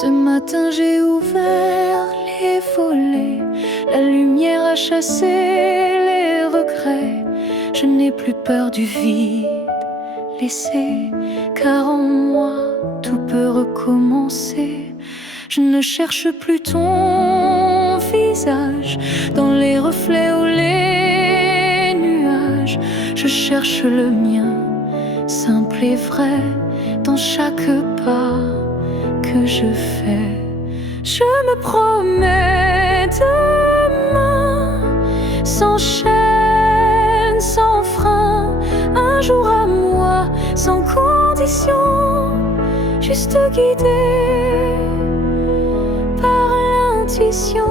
Ce matin j'ai ouvert les volets, la lumière a chassé les regrets. Je n'ai plus peur du vide laissé, car en moi tout peut recommencer. Je ne cherche plus ton visage dans les reflets ou les nuages. Je cherche le mien, simple et vrai, dans chaque pas que je fais. Je me promets demain, sans chaîne, sans frein, un jour à moi, sans condition, juste guidé par l'intuition.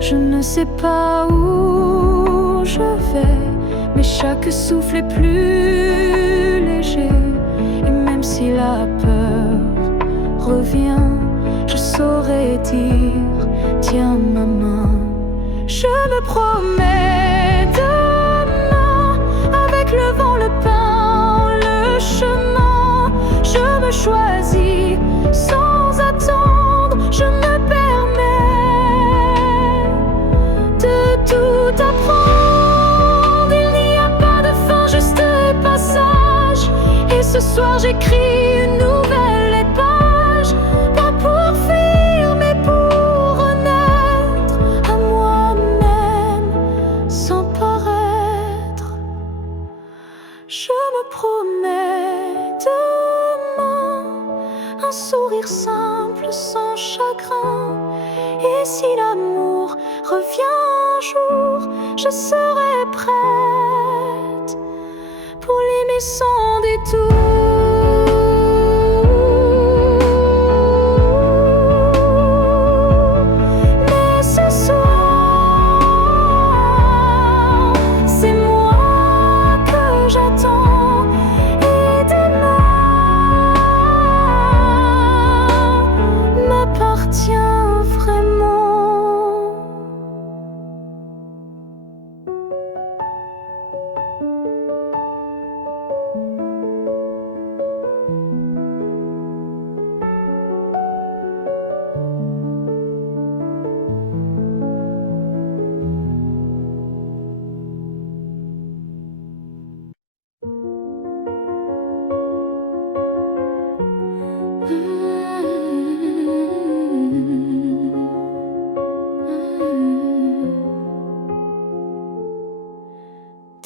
Je ne sais pas où je vais, mais chaque souffle est plus léger. Et même si la peur revient, je saurais dire, tiens ma main. Je me promets demain, avec le vent, le pain, le chemin. Je me choisis sans attendre, je me permets de tout apprendre. Il n'y a pas de fin, juste passage. Et ce soir j'écris une nouvelle page, pas pour fuir mais pour renaître à moi-même sans paraître. Je me promets demain, un sourire simple sans chagrin. Et si l'amour revient un jour, je serai prête pour l'aimer sans détour. Mais ce soir, c'est moi que j'attends. Et demain m'appartient vraiment.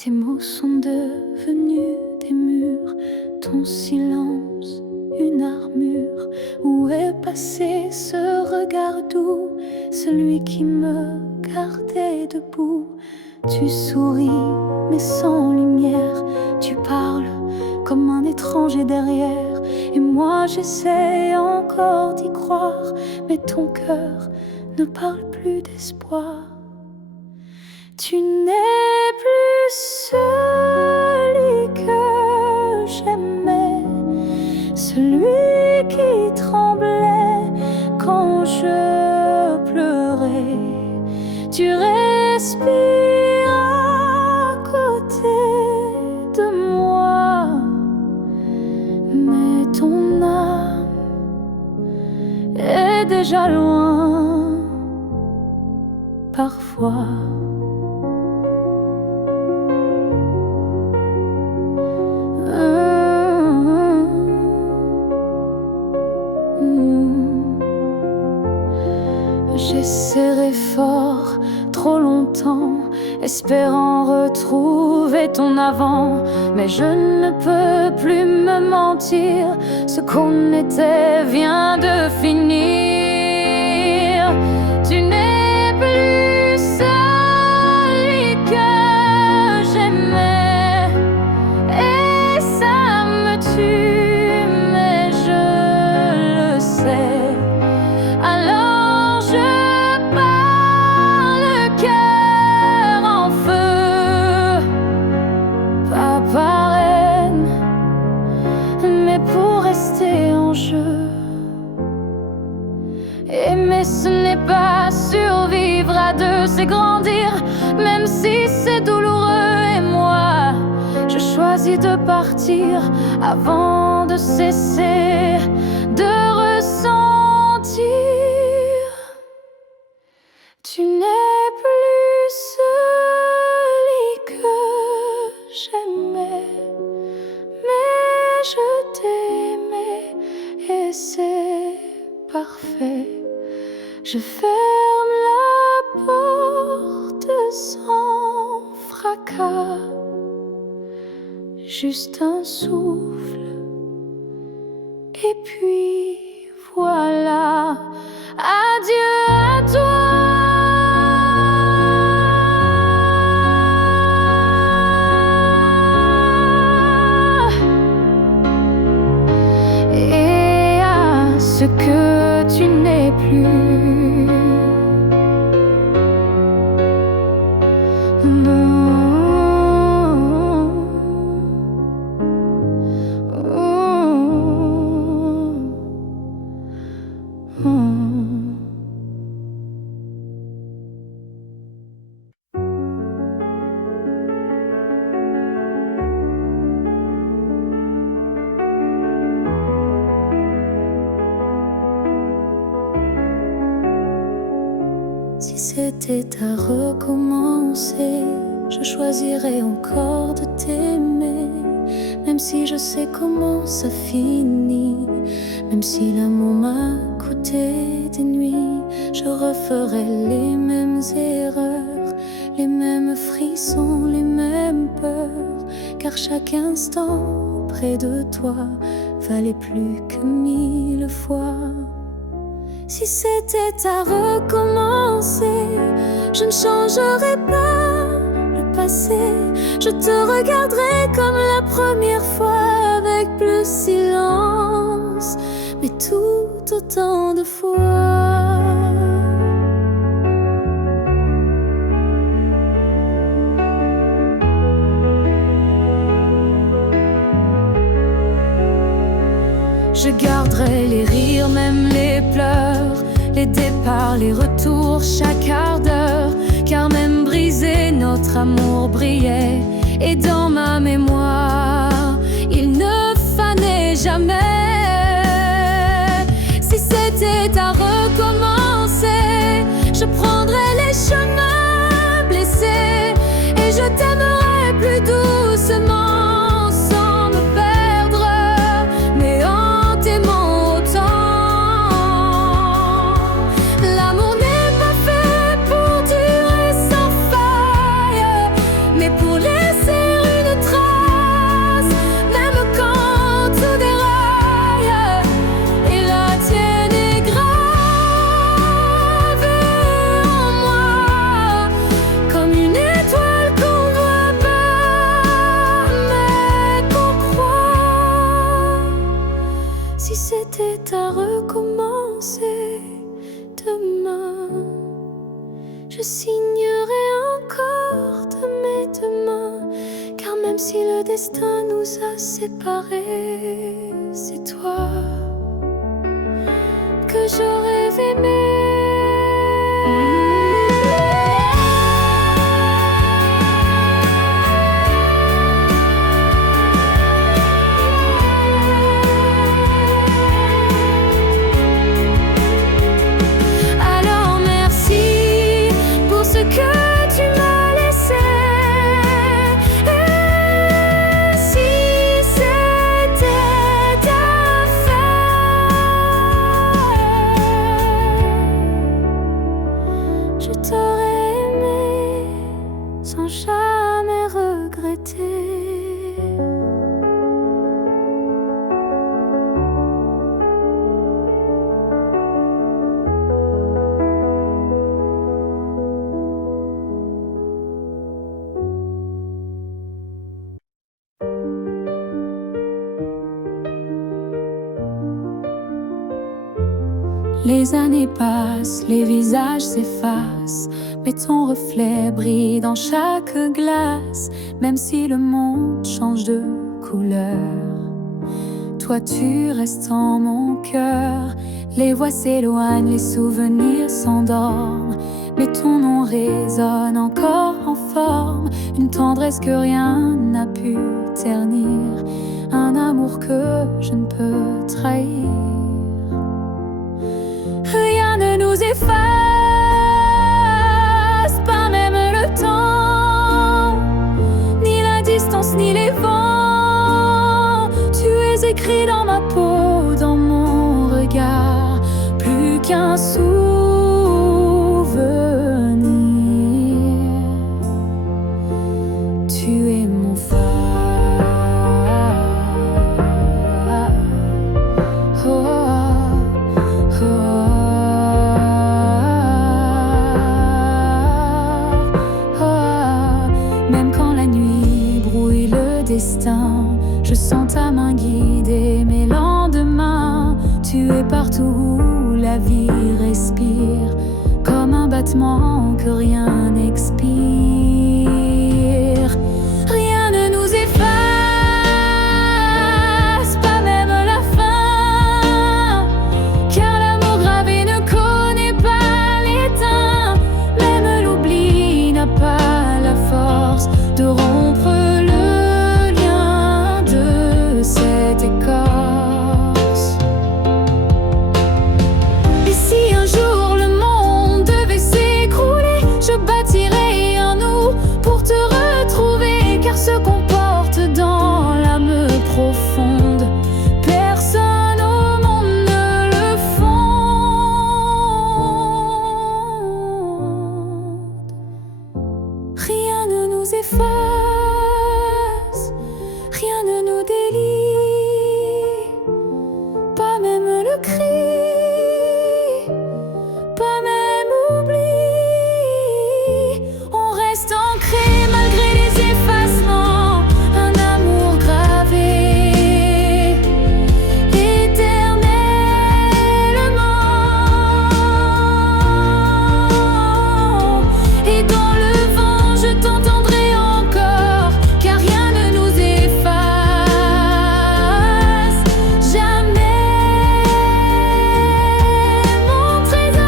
Tes mots sont devenus des murs, ton silence une armure. Où est passé ce regard doux, celui qui me gardait debout? Tu souris mais sans lumière, tu parles comme un étranger derrière. Et moi j'essaie encore d'y croire, mais ton cœur ne parle plus d'espoir. Tu n'es plus celui que j'aimais, celui qui tremblait quand je pleurais. Tu respires à côté de moi, mais ton âme est déjà loin parfois. J'ai serré fort trop longtemps, espérant retrouver ton avant. Mais je ne peux plus me mentir, ce qu'on était vient de finir. Tu n'es plus celui que j'aimais, et ça me tue, mais je le sais. Alors je pars le cœur en feu, pas par haine, mais pour rester en jeu. Aimer ce n'est pas survivre à deux, c'est grandir, même si c'est douloureux. Et moi, je choisis choisi de partir avant de cesser de ressentir. Tu n'es plus celui que j'aimais, mais je t'aimais et c'est parfait. Je ferme la porte sans fracas, juste un souffle, et puis voilà. Adieu à toi. Et à ce que tu n'es plus. Si c'était à recommencer, je choisirais encore de t'aimer. Même si je sais comment ça finit, même si l'amour m'a coûté des nuits, je referais les mêmes erreurs, les mêmes frissons, les mêmes peurs. Car chaque instant près de toi valait plus que 1000 fois. Si c'était à recommencer, je ne changerais pas le passé. Je te regarderais comme la première fois, avec plus silence, mais tout autant de fois. Je garderai les rires, même les pleurs, les départs, les retours, chaque quart d'heure. Car même brisé, notre amour brillait. Et dans ma mémoire, il ne fanait jamais. Si c'était à recommencer, je prendrais les chemins blessés, et je t'aimerais plus doucement. Si c'était à recommencer demain, je signerais encore de mes deux mains. Car même si le destin nous a séparés, c'est toi que je rêve aimer. Je t'aurais aimé sans jamais regretter. Les années passent, les visages s'effacent, mais ton reflet brille dans chaque glace. Même si le monde change de couleur, toi tu restes en mon cœur. Les voix s'éloignent, les souvenirs s'endorment, mais ton nom résonne encore en forme, une tendresse que rien n'a pu ternir un amour que je ne peux trahir. Rien ne nous efface, pas même le temps, ni la distance, ni les vents. Tu es écrit dans ma peau, dans mon regard, plus qu'un souvenir. Tu es mon phare. Même quand la nuit brouille le destin, je sens ta main guider mes lendemains. Tu es partout où la vie respire, comme un battement que rien n'expire. Rien ne nous efface, pas même la fin, car l'amour gravé ne connaît pas l'étain. Même l'oubli n'a pas la force de rompre le lien de cette écorce. Et si un jour le monde devait s'écrouler, je bâtirai un nous pour te retrouver, car ce qu'on porte dans l'âme profonde, personne au monde ne le fonde. Rien ne nous efface, rien ne nous délie, pas même le cri, pas même oubli. On reste ancré malgré les effacements, un amour gravé éternellement. Et dans le vent je t'entendrai encore, car rien ne nous efface jamais, mon trésor.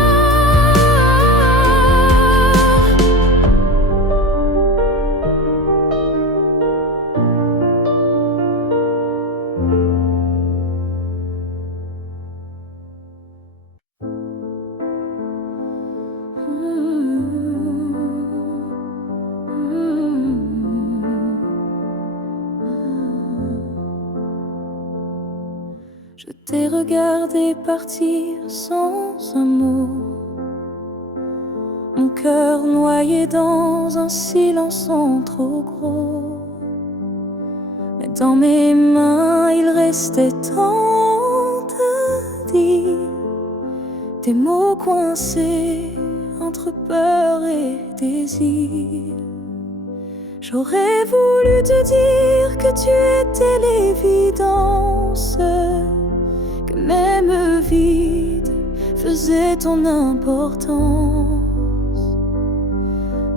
Je t'ai regardé partir sans un mot, mon cœur noyé dans un silence trop gros. Mais dans mes mains il restait tant à dire, des mots coincés entre peur et désir. J'aurais voulu te dire que tu étais l'évidence, que même vide faisait ton importance,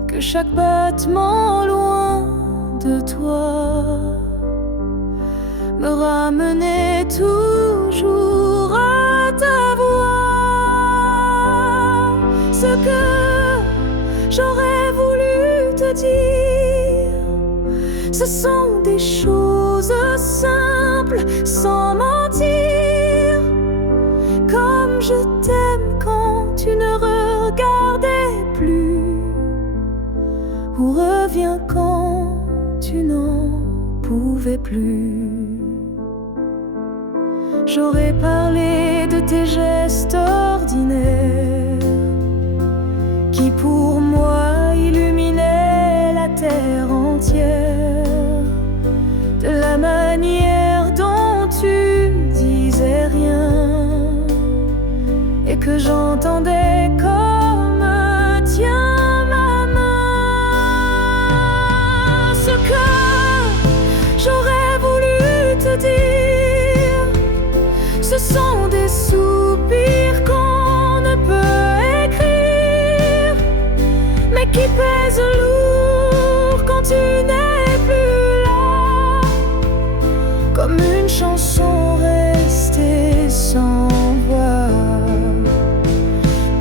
que chaque battement loin de toi me ramenait toujours à ta voix. Ce que j'aurais voulu te dire, ce sont des choses simples, sans mentir. Comme je t'aime quand tu ne regardais plus, ou reviens quand tu n'en pouvais plus. J'aurais parlé de tes gestes ordinaires, qui pour moi illuminaient la terre entière, de la manière dont tu disais rien, et que j'entendais comme tiens ma main. Ce que j'aurais voulu te dire, ce sont des soupirs qu'on ne peut écrire, mais qui pèsent lourd quand tu n'es plus là, comme une chanson restée sans voix.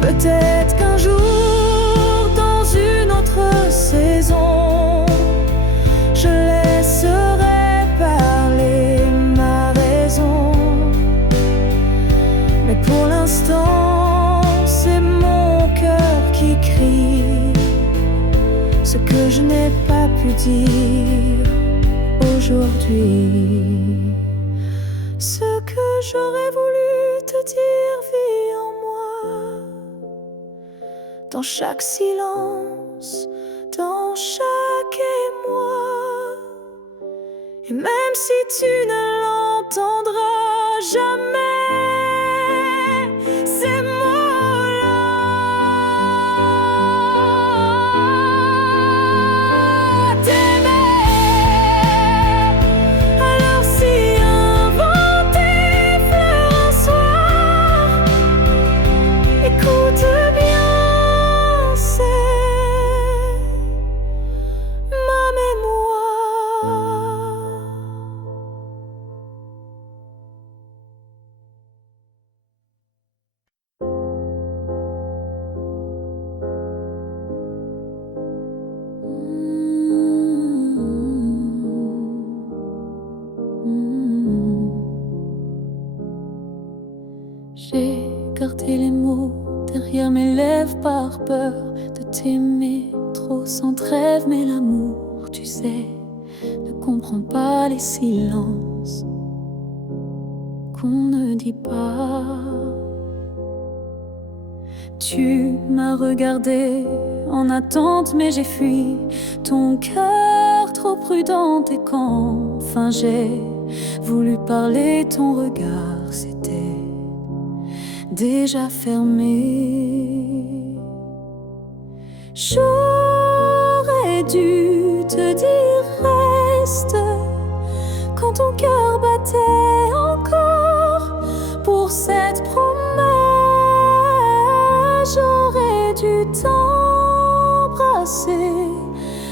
Peut-être qu'un jour, dans une autre saison, je laisserai n'aurais pas pu dire aujourd'hui. Ce que j'aurais voulu te dire vit en moi, dans chaque silence, dans chaque émoi. Et même si tu ne l'entendras jamais, ces mots-là, t'aimer. Alors si un vent t'effleure un soir, écoute bien, c'est ma mémoire. J'ai gardé les mots derrière mes lèvres par peur de t'aimer trop sans trêve. Mais l'amour, tu sais, ne comprend pas les silences qu'on ne dit pas. Tu m'as regardé en attente, mais j'ai fui ton cœur trop prudent. Et quand enfin j'ai voulu parler, ton regard s'était déjà fermé. J'aurais dû te dire reste quand ton cœur battait encore pour cette promesse. J'aurais dû t'embrasser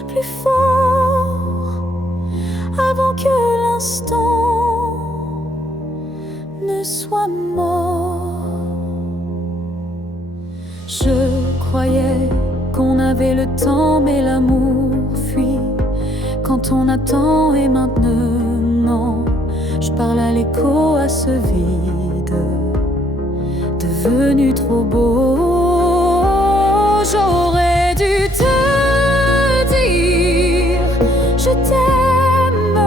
plus fort avant que l'instant ne soit mort. Je croyais qu'on avait le temps, mais l'amour fuit quand on attend. Et maintenant, je parle à l'écho, à ce vide devenu trop beau. J'aurais dû te dire je t'aime,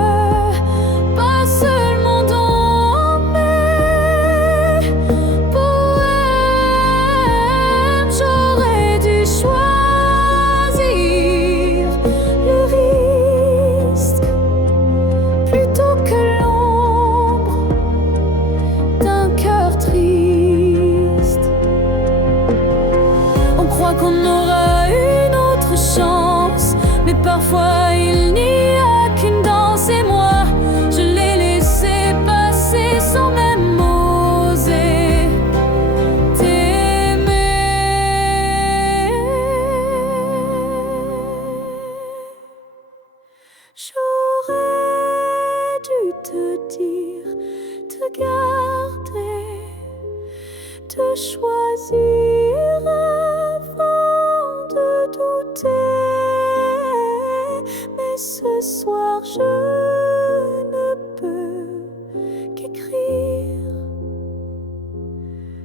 pas seulement dans mes poèmes. J'aurais dû choisir le risque plutôt que l'ombre d'un cœur triste. On croit qu'on aura une autre chance, mais parfois il n'y a qu'une danse. Et moi, je l'ai laissé passer sans même oser t'aimer. J'aurais dû te dire, te garder, te choisir avant de douter. Mais ce soir je ne peux qu'écrire.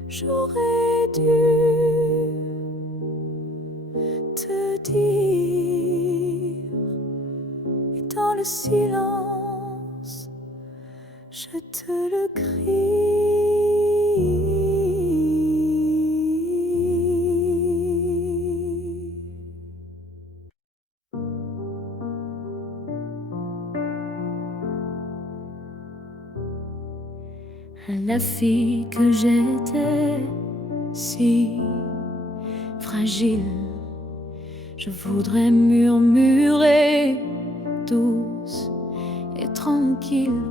J'aurais dû te dire, et dans le silence, je te le crie. La fille que j'étais, si fragile, je voudrais murmurer douce et tranquille.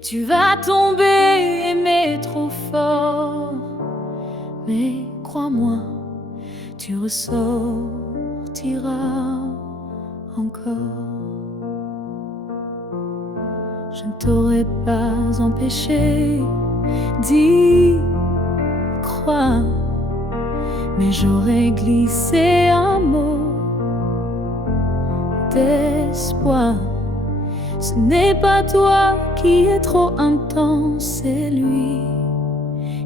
Tu vas tomber, aimer trop fort, mais crois-moi, tu ressortiras encore. Je ne t'aurais pas empêché d'y croire, mais j'aurais glissé un mot d'espoir. Ce n'est pas toi qui es trop intense, c'est lui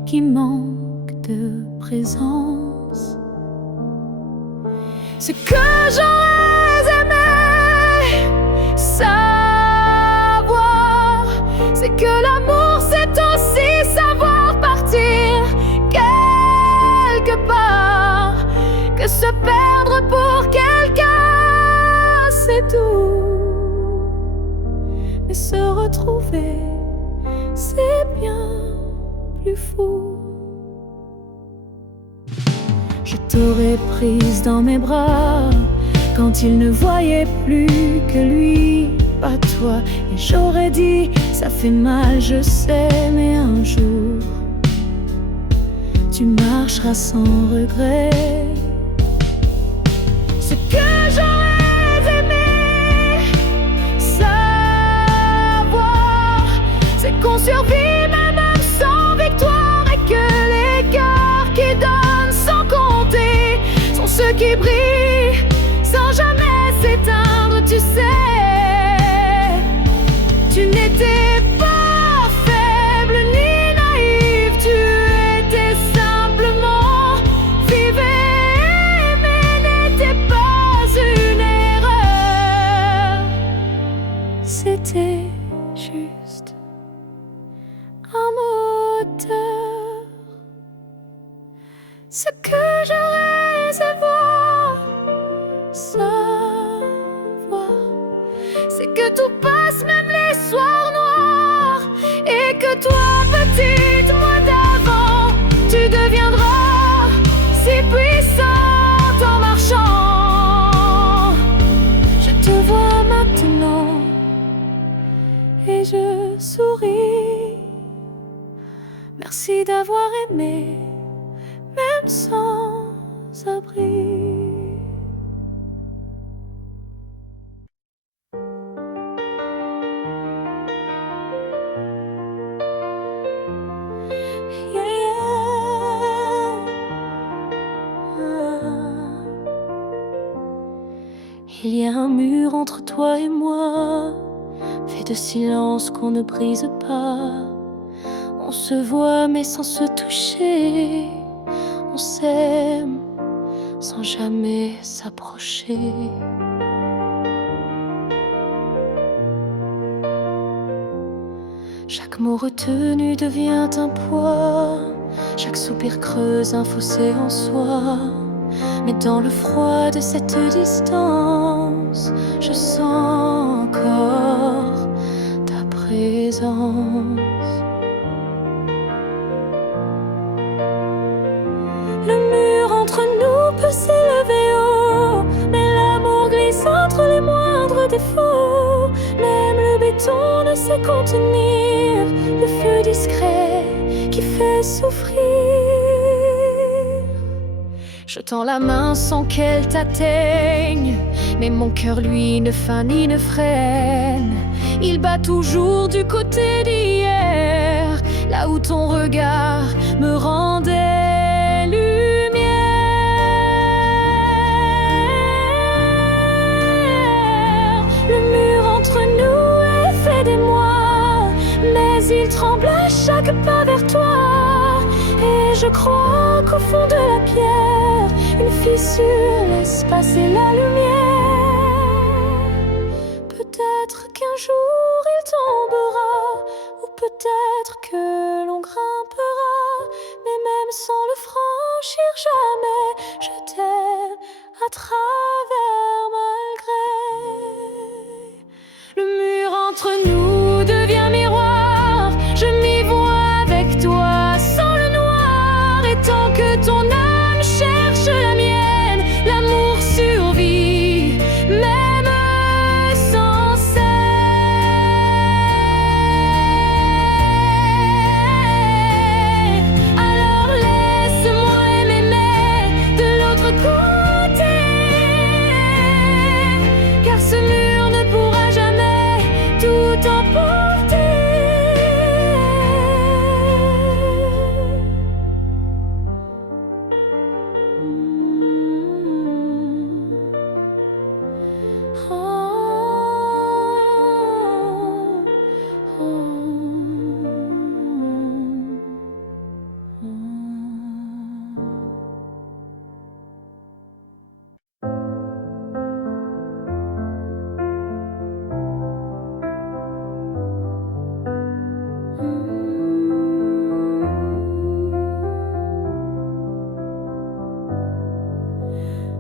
qui manque de présence. Ce que j'aurais aimé c'est que l'amour c'est aussi savoir partir quelque part, que se perdre pour quelqu'un c'est doux, mais se retrouver c'est bien plus fou. Je t'aurais prise dans mes bras quand il ne voyait plus que lui, pas toi. Et j'aurais dit, ça fait mal, je sais, mais un jour tu marcheras sans regret. Ce que j'aurais aimé savoir, c'est qu'on survit même sans victoire, et que les cœurs qui donnent sans compter sont ceux qui brillent sans jamais s'éteindre. Tu sais, tu n'étais pas faible ni naïf, tu étais simplement vivais, mais n'était pas une erreur. C'était juste un moteur. Ce que j'aurais à voir, savoir, c'est que tout passe, même les soirs noirs, et que toi, petite moi d'avant, tu deviendras si puissante en marchant. Je te vois maintenant et je souris. Merci d'avoir aimé, même sans abri. Il y a un mur entre toi et moi, fait de silence qu'on ne brise pas. On se voit mais sans se toucher, on s'aime sans jamais s'approcher. Chaque mot retenu devient un poids, chaque soupir creuse un fossé en soi. Mais dans le froid de cette distance, je sens encore ta présence. Le mur entre nous peut s'élever haut, mais l'amour glisse entre les moindres défauts. Même le béton ne sait contenir le feu discret qui fait souffrir. Je tends la main sans qu'elle t'atteigne, mais mon cœur lui ne feint ni ne freine. Il bat toujours du côté d'hier, là où ton regard me rendait lumière. Le mur entre nous est fait d'émoi, mais il tremble à chaque pas vers toi. Et je crois qu'au fond de la pierre, une fissure laisse passer la lumière. Peut-être qu'un jour il tombera, ou peut-être que l'on grimpera, mais même sans le franchir jamais, je t'aime à travers malgré. Le mur entre nous devient miroir, je m'y vois avec toi sans le noir, et tant que ton âme cherche la mienne, l'amour survit, même sans cesse. Alors laisse-moi m'aimer de l'autre côté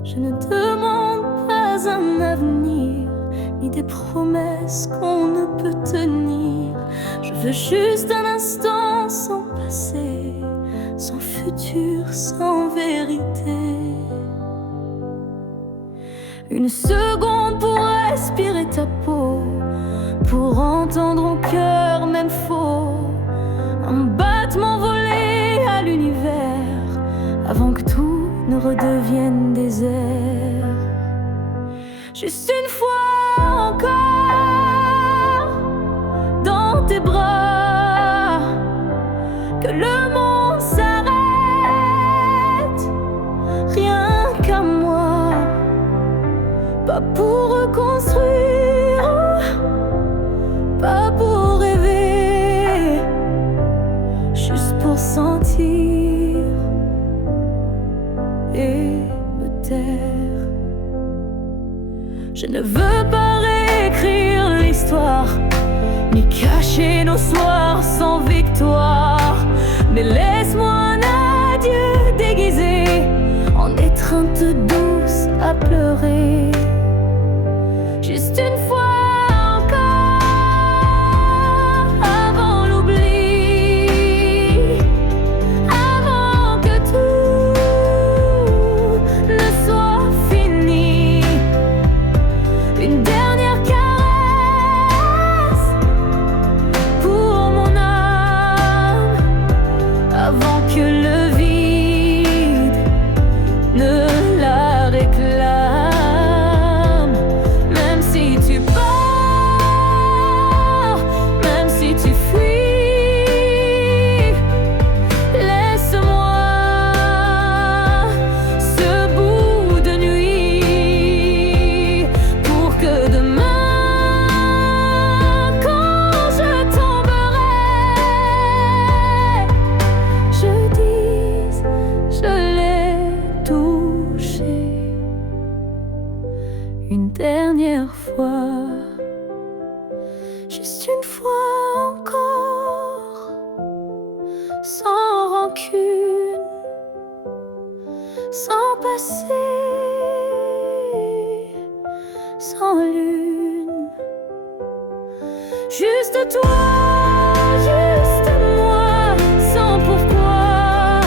Je ne demande pas un avenir, ni des promesses qu'on ne peut tenir. Je veux juste un instant sans passé, sans futur, sans vérité. Une seconde pour respirer ta peau, pour entendre au cœur même faux, un battement volé à l'univers, avant que tout ne redevienne désert. Juste une fois encore, dans tes bras, que le monde s'arrête, rien qu'à moi, pas pour reconstruire, pas pour rêver, juste pour sentir et me taire. Je ne veux pas réécrire l'histoire, ni cacher nos soirs sans victoire, mais laisse-moi un adieu déguisé en étreinte douce à pleurer. Juste une fois encore, avant l'oubli, avant que tout ne soit fini. Une dernière caresse pour mon âme, avant que le vide ne la réclame. Même si tu pars, même si tu fuis, laisse-moi ce bout de nuit pour que demain, quand je tomberai, je dise je l'ai touché. Une dernière fois, juste une fois encore, sans rancune, sans passé, sans lune. Juste toi, juste moi, sans pourquoi,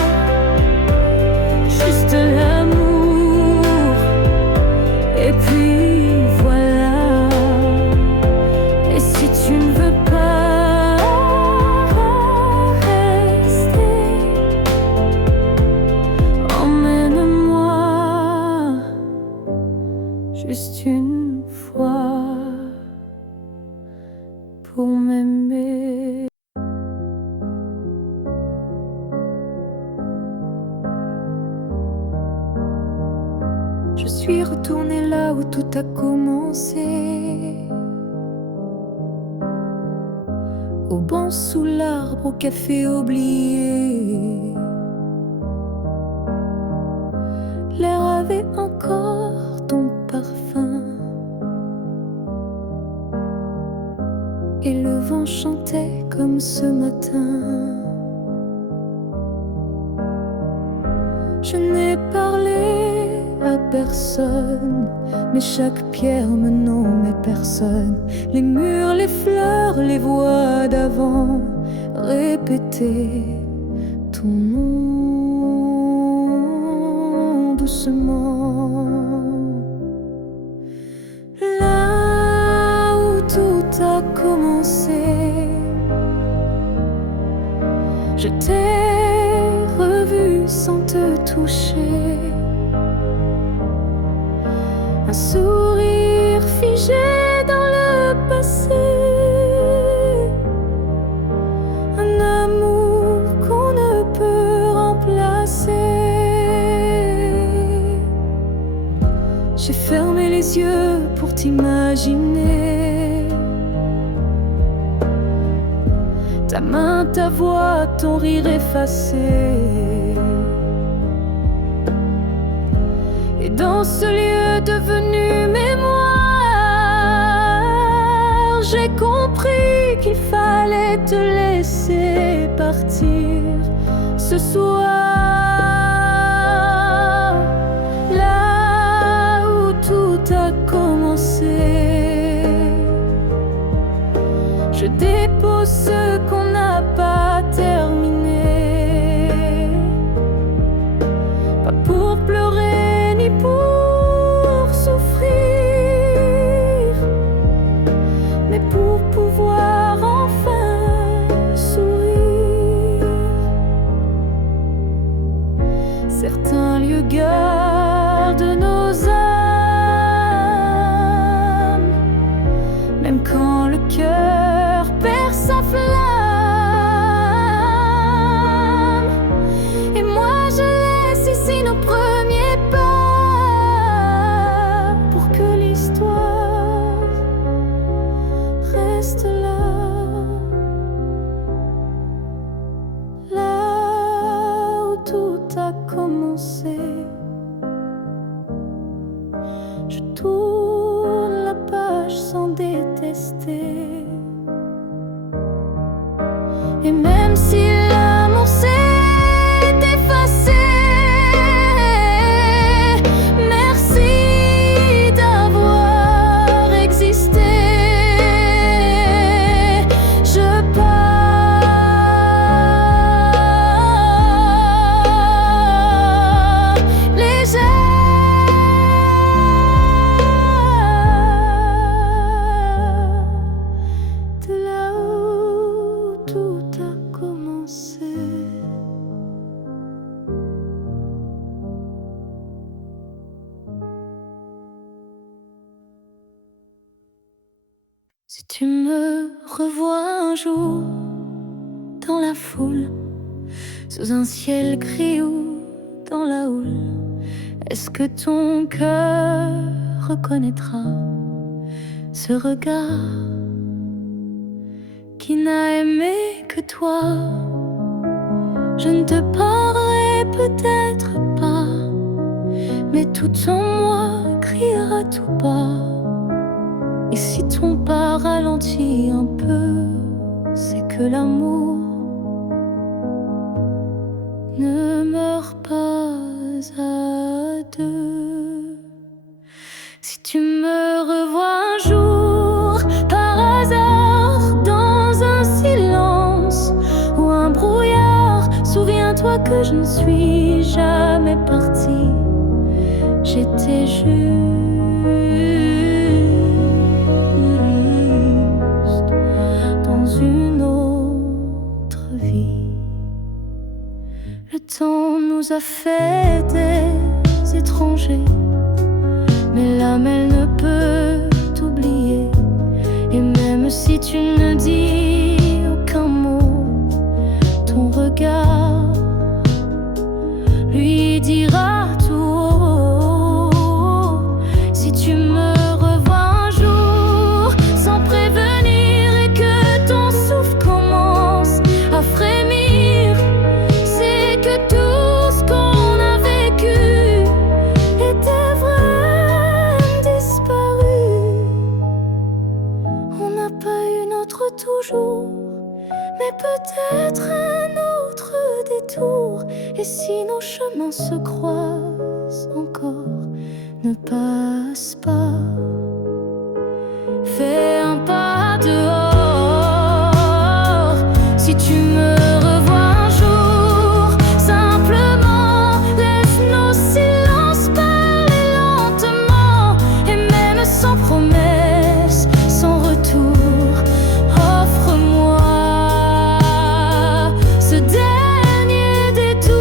juste l'amour. Et puis voilà. Et si tu ne veux pas rester, emmène-moi juste une fois pour m'aimer. Je suis retournée là où tout a commencé, au banc sous l'arbre, au café oublié. L'air avait encore ton parfum, et le vent chantait comme ce matin. Je n'ai parlé à personne, mais chaque pierre me nommait personne. Les murs, les fleurs, les voix d'avant répétaient ton nom doucement. Là où tout a commencé, je t'ai revu sans te toucher. Un sourire figé dans le passé, un amour qu'on ne peut remplacer. J'ai fermé les yeux pour t'imaginer, ta main, ta voix, ton rire effacé. Et dans ce lieu devenu mémoire, j'ai compris qu'il fallait te laisser partir ce soir. Là tout a commencé. Je dépose ce qu'on n'a pas terminé, pas pour pleurer ni pour souffrir, mais pour pouvoir enfin sourire. Certains lieux gardent nos âmes, même quand le cœur perd sa flamme. Et moi je laisse ici nos premiers pas, pour que l'histoire reste là, là où tout a commencé. Je tourne la page sans détester. Et même si l'amour s'est effacé, merci d'avoir existé. Je pars légère de là où tout a commencé. Si tu me revois un jour dans la foule, sous un ciel gris ou dans la houle, est-ce que ton cœur reconnaîtra ce regard qui n'a aimé que toi? Je ne te parlerai peut-être pas, mais tout en moi criera tout bas. Et si ton pas ralentit un peu, c'est que l'amour ne meurt pas à deux. Si tu me revois un jour par hasard dans un silence ou un brouillard, souviens-toi que je ne suis jamais partie. J'étais juste dans une autre vie. Le temps nous a fait des étrangers, mais l'âme elle ne peut t'oublier. Et même si tu ne dis aucun mot, ton regard lui dira tout haut. Si tu me revois un jour sans prévenir et que ton souffle commence à frémir, c'est que tout ce qu'on a vécu était vrai, disparu. On n'a pas eu notre toujours, mais peut-être un autre détour. Et si nos chemins se croisent encore, ne passe pas. Fais un pas dehors. Si tu me revois un jour, simplement laisse nos silences parler lentement. Et même sans promesse, sans retour, offre-moi ce dernier détour.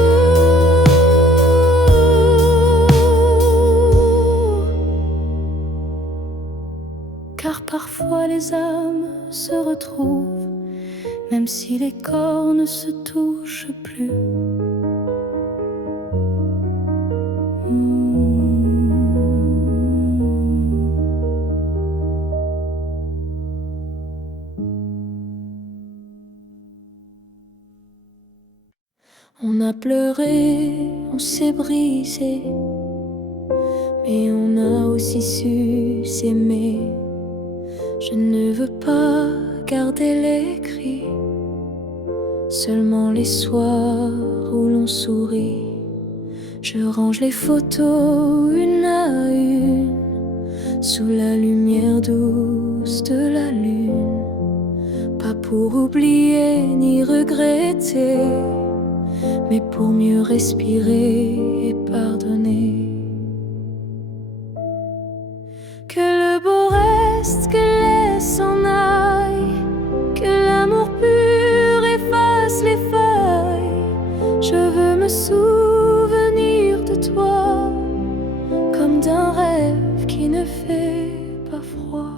Car parfois les âmes se retrouvent, même si les corps ne se touchent plus. On a pleuré, on s'est brisé, mais on a aussi su s'aimer. Je ne veux pas garder les cris, seulement les soirs où l'on sourit. 'sourit. 'Je range les photos une à une, 'je range les souvenirs. 'Je ne veux pas garder les cris, seulement les soirs où l'on sourit. 'Je range les photos une à une, 'je range les souvenirs. 'Je ne veux pas garder les cris, seulement les soirs où l'on sourit. 'Je range les photos une à une, sous la lumière douce de la lune, pas pour oublier ni regretter, mais pour mieux respirer et pardonner. Que le beau reste, que les s'en aille, que l'amour pur efface les feuilles. Je veux me souvenir de toi comme d'un rêve qui ne fait pas froid.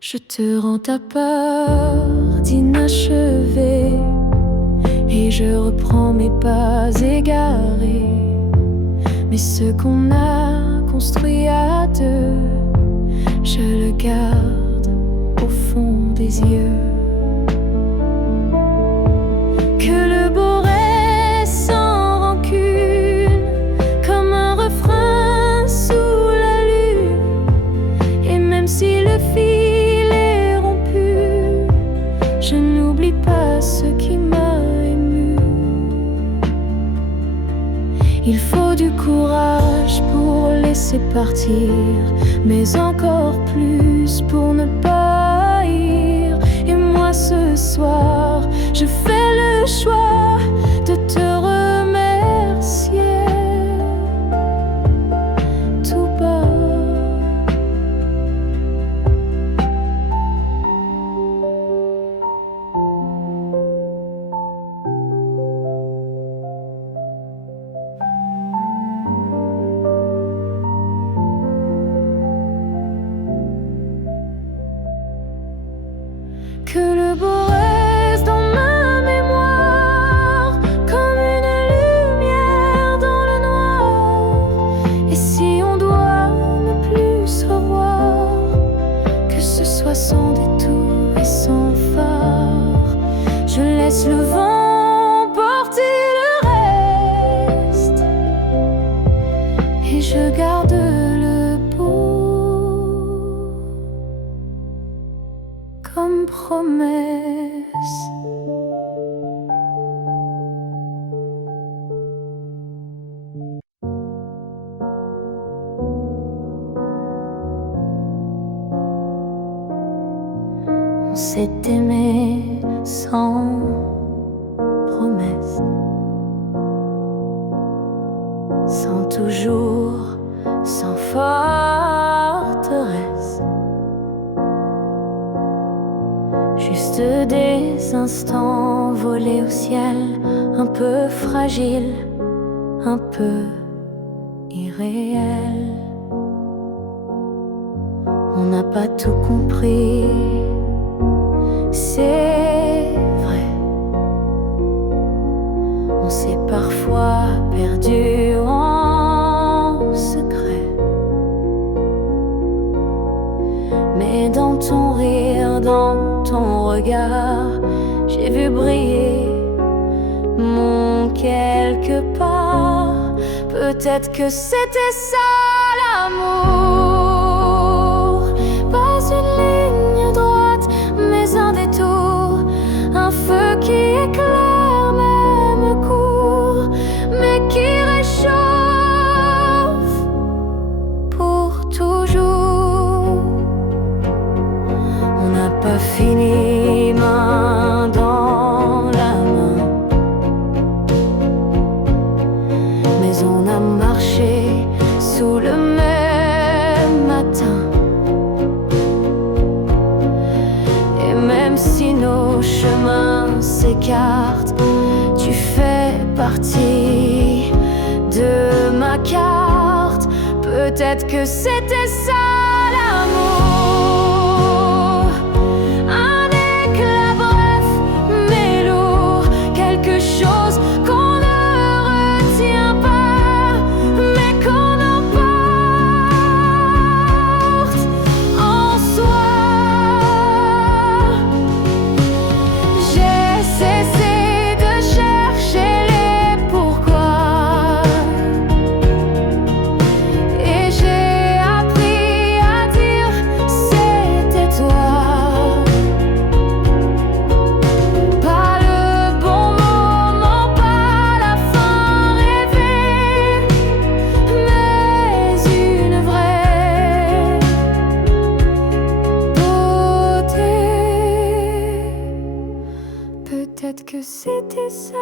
Je te rends ta part d'inachevé et je reprends mes pas égarés. Mais ce qu'on a construit à deux, je le garde au fond des yeux. Que le beau reste sans rancune, comme un refrain sous la lune. Et même si le fil est rompu, je n'oublie pas ce qui m'a ému. Il faut du courage pour laisser partir, mais encore plus pour ne pas haïr. Et moi ce soir, je fais le choix de te remercier tout bas. Que le beau reste dans ma mémoire comme une lumière dans le noir. Et si on doit ne plus se revoir, que ce soit sans détour et sans phare. Je laisse le vent porter le reste et je garde le beau comme promesse. On s'est aimé sans promesse, sans toujours, sans forteresse. Juste des instants volés au ciel, un peu fragiles, un peu irréels. On n'a pas tout compris, c'est vrai. On s'est parfois perdu en secret. Mais dans ton rire, dans ton regard, j'ai vu briller mon quelque part. Peut-être que c'était ça l'amour. Pas une ligne droite, mais un détour. Un feu qui éclaire, même court, mais qui réchauffe pour toujours. On n'a pas fini main dans la main, mais on a marché sous le même matin. Et même si nos chemins s'écartent, tu fais partie de ma carte. Peut-être que c'était ça l'amour. Un éclat bref mais lourd, quelque chose qu'on ne retient pas, mais qu'on emporte en soi. J'ai cessé de chercher les pourquoi, et j'ai appris c'était ça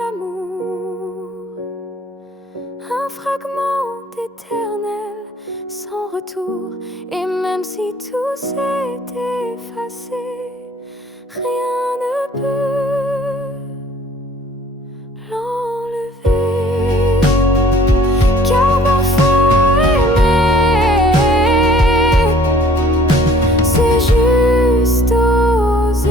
l'amour, un fragment d'éternel sans retour. Et même si tout s'est effacé, rien ne peut l'enlever. Car parfois aimer, c'est juste oser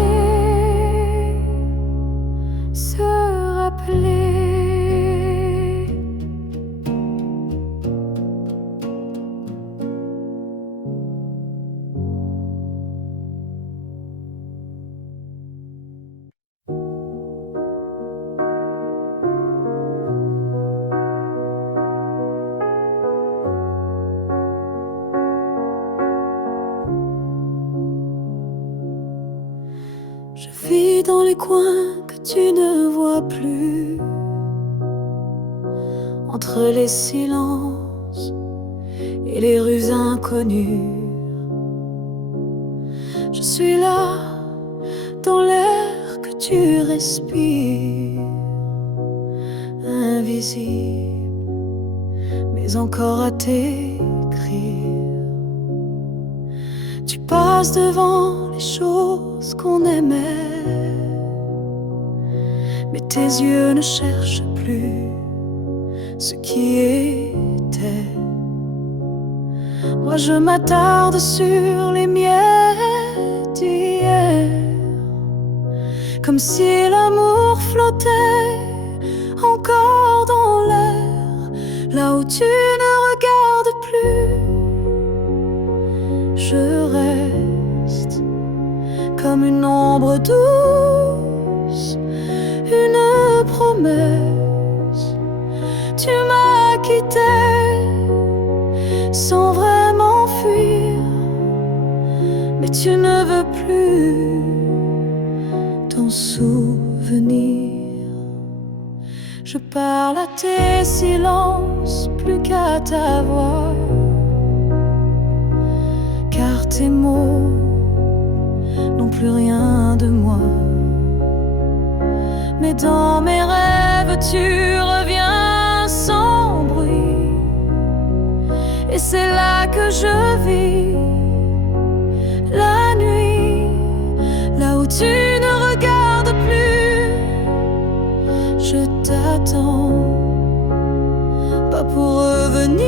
se rappeler. Je vis dans les coins que tu ne vois plus, entre les silences et les rues inconnues. Je suis là, dans l'air que tu respires, invisible, mais encore à t'écrire. Tu passes devant les choses qu'on aimait, mais tes yeux ne cherchent plus ce qui était. Moi je m'attarde sur les miettes d'hier, comme si l'amour flottait encore dans l'air, là où tu ne regardes plus. Je reste comme une ombre douce, une promesse. Tu m'as quitté sans vraiment fuir, mais tu ne veux plus t'en souvenir. Je parle à tes silences plus qu'à ta voix, car tes mots n'ont plus rien de moi. Mais dans mes rêves tu reviens sans bruit, et c'est là que je vis la nuit, là où tu ne regardes plus. Je t'attends, pas pour revenir,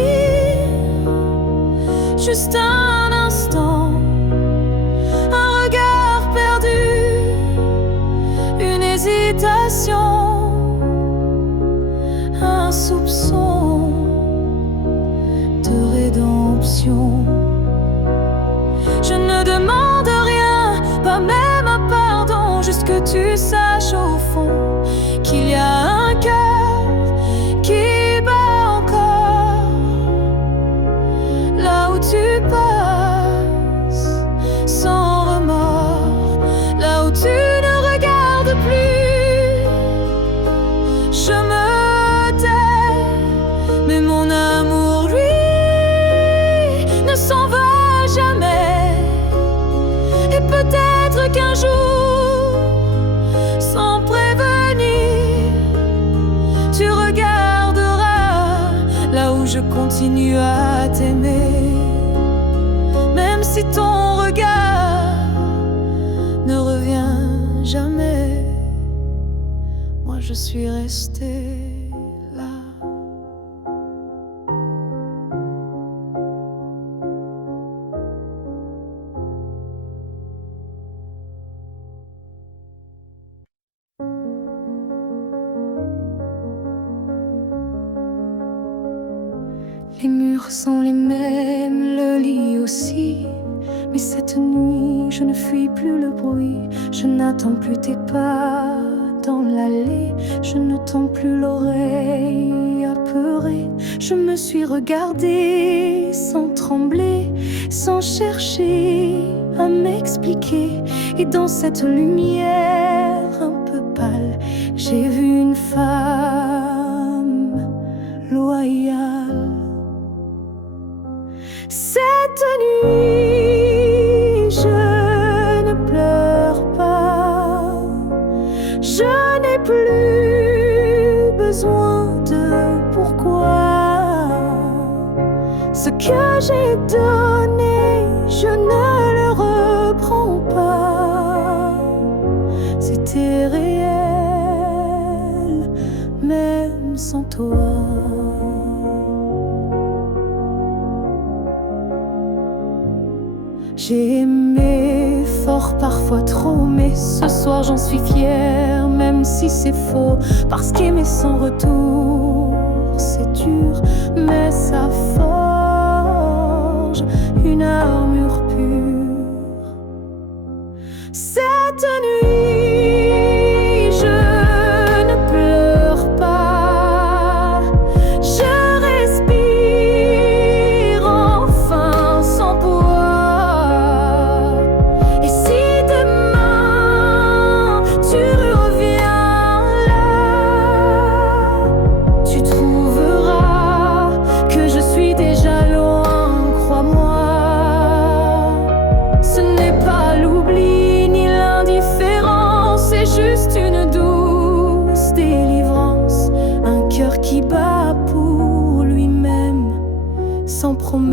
juste un instant, un regard perdu, une hésitation, un soupçon de rédemption. Je ne demande rien, pas même un pardon, juste que tu saches au fond qu'il y a un cœur qui bat encore, là où tu passes sans remords, là où tu ne regardes plus. Je me tais, mais mon amour, lui, ne s'en va jamais. Et peut-être qu'un jour, sans prévenir, tu regarderas là où je continue à t'aimer. Même si ton regard ne revient jamais, moi je suis restée là. Les murs sont les mêmes, le lit aussi. Mais cette nuit, je ne fuis plus le bruit. Je n'attends plus tes pas dans l'allée. Je ne tends plus l'oreille apeurée. Je me suis regardée sans trembler, sans chercher à m'expliquer. Et dans cette lumière un peu pâle, j'ai vu une femme loyale. Cette nuit, je ne pleure pas, je Ce que j'ai donné, je ne le reprends pas. C'était réel, même sans toi. J'ai aimé fort, parfois trop, mais ce soir j'en suis fière, même si c'est faux. Parce qu'aimer sans retour, c'est dur, mais ça forge une armure pure. Cette nuit, je ne pleure pas, je respire enfin sans poids. Et si demain tu reviens là, tu trouveras que je suis déjà loin, crois-moi. Ce n'est pas l'oubli ni l'indifférence, c'est juste une douce délivrance. Un cœur qui bat pour lui-même, sans promesse,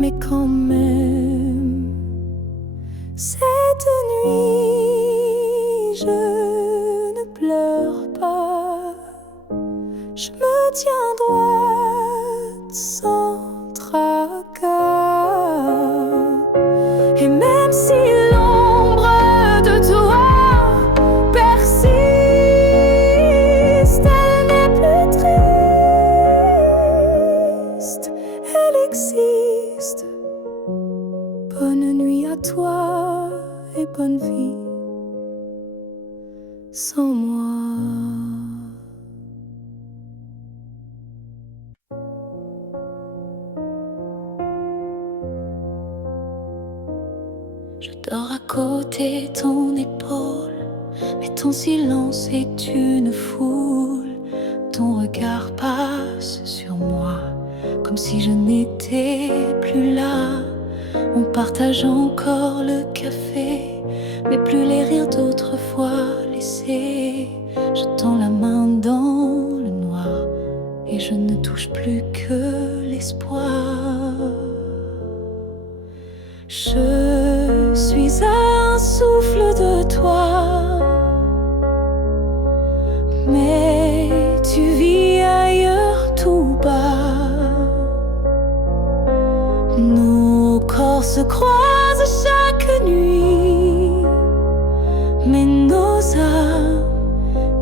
mais quand même. Cette nuit, je ne pleure pas, je me tiens droite sans tracas. Et même si l'ombre de toi persiste, elle n'est plus triste, elle existe. Bonne nuit à toi et bonne vie sans moi. Je dors à côté de ton épaule, mais ton silence est une foule. Ton regard passe sur moi, comme si je n'étais plus là. On partage encore le café, mais plus les rires d'autrefois laissés. Je tends la main dans le noir et je ne touche plus que l'espoir. Je suis un souffle de toi, mais tu vis ailleurs tout bas. Nos corps se croisent chaque nuit, mais nos âmes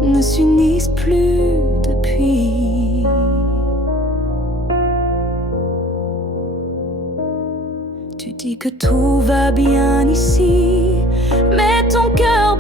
ne s'unissent plus depuis. Tu dis que tout va bien ici, mais ton cœur